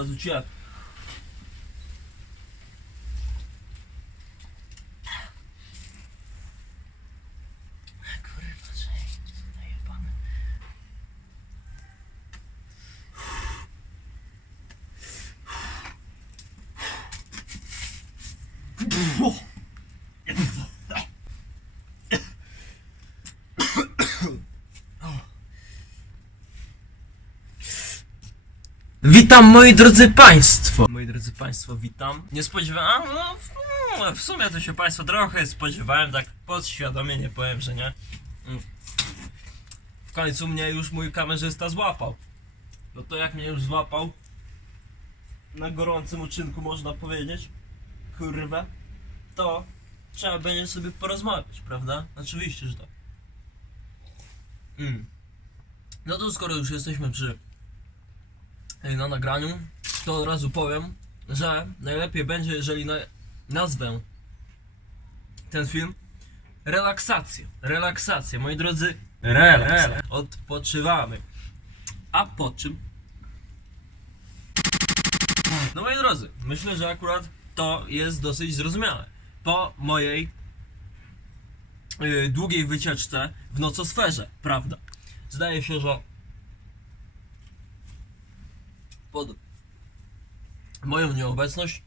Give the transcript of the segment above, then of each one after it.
Od razu Witam moi drodzy Państwo! Moi drodzy Państwo, witam. Nie spodziewałem, no w, no, w sumie to się Państwo trochę spodziewałem, tak podświadomie nie powiem, że nie. W końcu mnie już mój kamerzysta złapał. No to jak mnie już złapał, na gorącym uczynku można powiedzieć, kurwa, to trzeba będzie sobie porozmawiać, prawda? Oczywiście, że tak. Mm. No to skoro już jesteśmy przy na nagraniu, to od razu powiem, że najlepiej będzie, jeżeli na, nazwę ten film relaksacja. Relaksacja, moi drodzy, relaks. Odpoczywamy. A po czym? No moi drodzy, myślę, że akurat to jest dosyć zrozumiałe. Po mojej y, długiej wycieczce w nocosferze, prawda? Zdaje się, że pod moją nieobecność,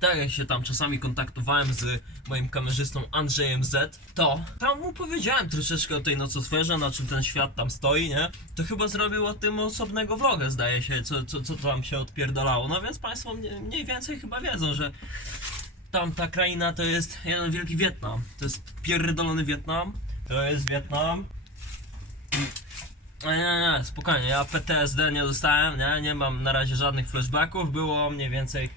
tak jak się tam czasami kontaktowałem z moim kamerzystą Andrzejem Z, to tam mu powiedziałem troszeczkę o tej nocosferze, na czym ten świat tam stoi, nie? To chyba zrobił o tym osobnego vloga, zdaje się, co, co, co tam się odpierdalało. No więc Państwo mniej, więcej chyba wiedzą, że tamta kraina to jest jeden wielki Wietnam. To jest pierdolony Wietnam. To jest Wietnam. Nie, nie, nie, spokojnie, ja PTSD nie dostałem, nie, nie mam na razie żadnych flashbacków, było mniej więcej,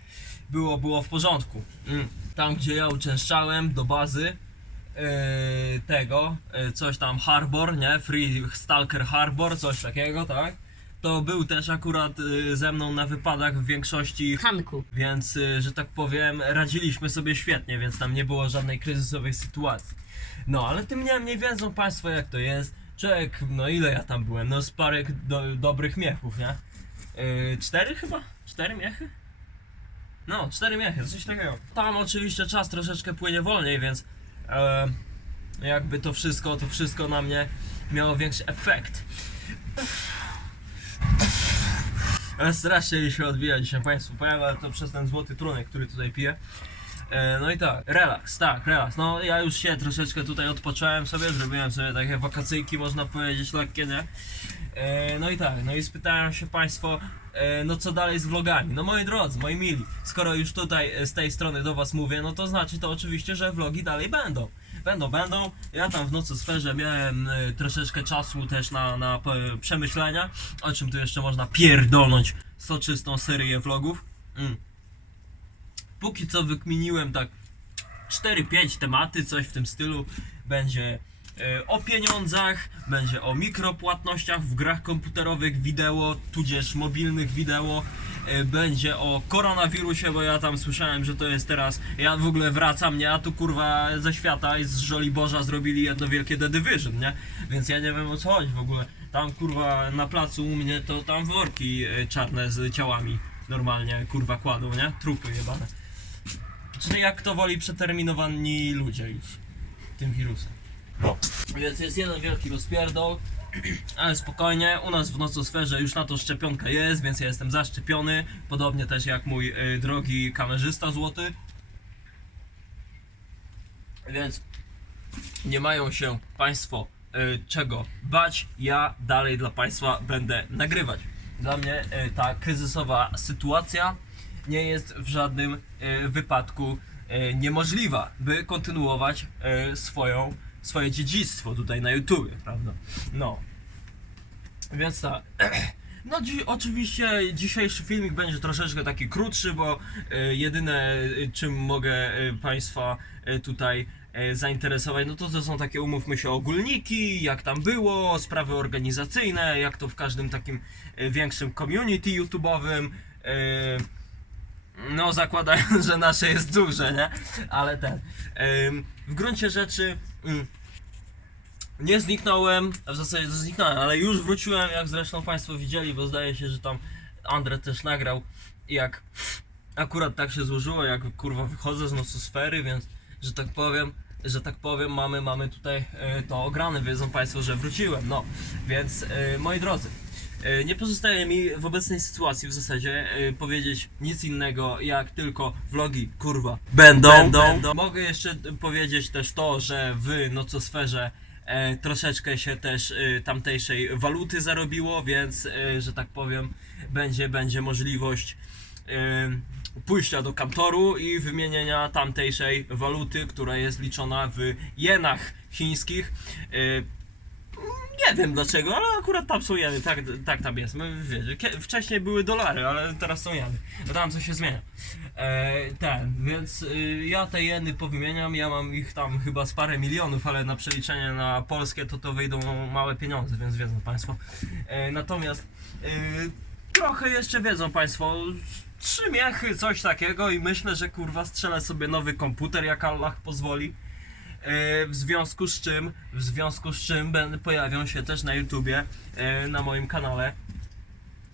było, było w porządku. Mm. Tam, gdzie ja uczęszczałem do bazy yy, tego, yy, coś tam Harbor, nie, Free Stalker Harbor, coś takiego, tak, to był też akurat yy, ze mną na wypadach w większości Hanku. więc, y, że tak powiem, radziliśmy sobie świetnie, więc tam nie było żadnej kryzysowej sytuacji. No, ale tym niemniej wiedzą Państwo, jak to jest. Człowiek, no ile ja tam byłem? No, z parę do, dobrych miechów, nie? Yy, cztery chyba? Cztery miechy? No, cztery miechy, coś takiego. Tam oczywiście czas troszeczkę płynie wolniej, więc e, jakby to wszystko, to wszystko na mnie miało większy efekt. Ale strasznie mi się odbija dzisiaj Państwu powiem, ale to przez ten złoty trunek, który tutaj piję. E, no i tak, relaks, tak, relaks. No ja już się troszeczkę tutaj odpocząłem sobie, zrobiłem sobie takie wakacyjki, można powiedzieć, lekkie, nie? E, no i tak, no i spytałem się Państwo, e, no co dalej z vlogami? No moi drodzy, moi mili, skoro już tutaj z tej strony do Was mówię, no to znaczy to oczywiście, że vlogi dalej będą. Będą, będą. Ja tam w nocosferze miałem e, troszeczkę czasu też na, na przemyślenia, o czym tu jeszcze można pierdolnąć soczystą serię vlogów. Mm. Póki co wykminiłem tak 4-5 tematy, coś w tym stylu. Będzie e, o pieniądzach, będzie o mikropłatnościach w grach komputerowych, wideo, tudzież mobilnych wideo. e, Będzie o koronawirusie, bo ja tam słyszałem, że to jest teraz. Ja w ogóle wracam, nie? A tu kurwa ze świata i z Żoliborza zrobili jedno wielkie The Division, nie? Więc ja nie wiem o co chodzi w ogóle. Tam kurwa na placu u mnie to tam worki e, czarne z ciałami normalnie kurwa kładą, nie? Trupy jebane. Czyli jak to woli przeterminowani ludzie już tym wirusem. No. Więc jest jeden wielki rozpierdol, ale spokojnie, u nas w nocosferze już na to szczepionka jest, więc ja jestem zaszczepiony, podobnie też jak mój y, drogi kamerzysta złoty. Więc nie mają się Państwo y, czego bać, ja dalej dla Państwa będę nagrywać. Dla mnie y, ta kryzysowa sytuacja nie jest w żadnym y, wypadku y, niemożliwa, by kontynuować y, swoją, swoje dziedzictwo tutaj na YouTubie, prawda? No. Więc tak. No dzi- oczywiście dzisiejszy filmik będzie troszeczkę taki krótszy, bo jedyne czym mogę Państwa tutaj e, zainteresować, no to to są takie, umówmy się, ogólniki, jak tam było, sprawy organizacyjne, jak to w każdym takim e, większym community YouTube'owym. No, zakładając, że nasze jest duże, nie? Ale ten. W gruncie rzeczy. mm, Nie zniknąłem, w zasadzie to zniknąłem, ale już wróciłem, jak zresztą Państwo widzieli, bo zdaje się, że tam Andre też nagrał. Jak akurat tak się złożyło, jak kurwa wychodzę z nocosfery, więc że tak powiem, że tak powiem, mamy, mamy tutaj e, to ograne, wiedzą Państwo, że wróciłem. No, więc e, moi drodzy, nie pozostaje mi w obecnej sytuacji w zasadzie e, powiedzieć nic innego, jak tylko vlogi kurwa będą. będą. Mogę jeszcze powiedzieć też to, że w nocosferze e, troszeczkę się też e, tamtejszej waluty zarobiło, więc e, że tak powiem, będzie, będzie możliwość e, pójścia do kantoru i wymienienia tamtejszej waluty, która jest liczona w jenach chińskich. E, nie wiem dlaczego, ale akurat tam są jeny, tak, tak tam jest. My, wcześniej były dolary, ale teraz są jeny. No tam coś się zmienia. E, ten, więc y, ja te jeny powymieniam, ja mam ich tam chyba z parę milionów, ale na przeliczenie na polskie to to wyjdą małe pieniądze, więc wiedzą Państwo. E, natomiast y, trochę jeszcze wiedzą Państwo, trzy miechy, coś takiego i myślę, że kurwa strzelę sobie nowy komputer, jak Allah pozwoli. E, w związku z czym, w związku z czym pojawią się też na YouTubie, e, na moim kanale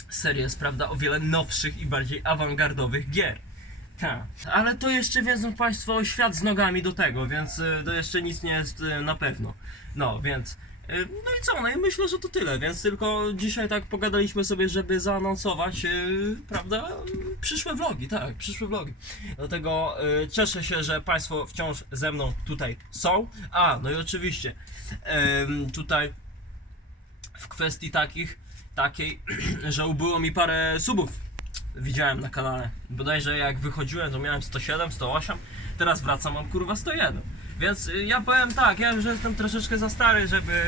serie, prawda, o wiele nowszych i bardziej awangardowych gier. Tak, ale to jeszcze wiedzą Państwo świat z nogami do tego, więc e, to jeszcze nic nie jest na pewno. No, więc. E, No i co, no i myślę, że to tyle, więc tylko dzisiaj tak pogadaliśmy sobie, żeby zaanonsować, e, prawda, przyszłe vlogi, tak, przyszłe vlogi. Dlatego e, cieszę się, że Państwo wciąż ze mną tutaj są. A, no i oczywiście em, tutaj w kwestii takich, takiej, że ubyło mi parę subów. Widziałem na kanale. Bodajże jak wychodziłem, to miałem 107, 108, teraz wracam, mam kurwa 101. Więc y, ja powiem tak, ja już jestem troszeczkę za stary, żeby,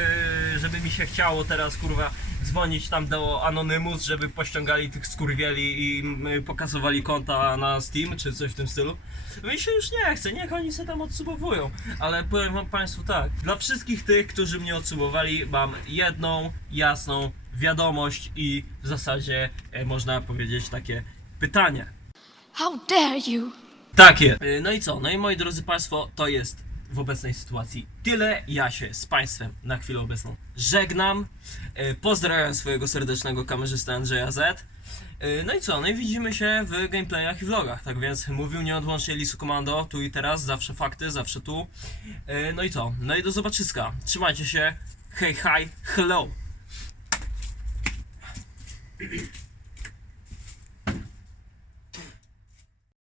żeby mi się chciało teraz kurwa dzwonić tam do Anonymous, żeby pościągali tych skurwieli i y, pokazywali konta na Steam czy coś w tym stylu. Mi się już nie chce, niech oni się tam odsubowują. Ale powiem wam Państwu tak, dla wszystkich tych, którzy mnie odsubowali, mam jedną jasną wiadomość i w zasadzie e, można powiedzieć takie pytanie. How dare you! Takie. E, No i co? No i moi drodzy Państwo, to jest w obecnej sytuacji tyle. Ja się z Państwem na chwilę obecną żegnam. E, Pozdrawiam swojego serdecznego kamerzystę Andrzeja Z. E, No i co? No i widzimy się w gameplayach i vlogach. Tak więc mówił nieodłącznie Lisu Komando, tu i teraz, zawsze fakty, zawsze tu. E, No i co? No i do zobaczyska. Trzymajcie się. Hej, hi, hello.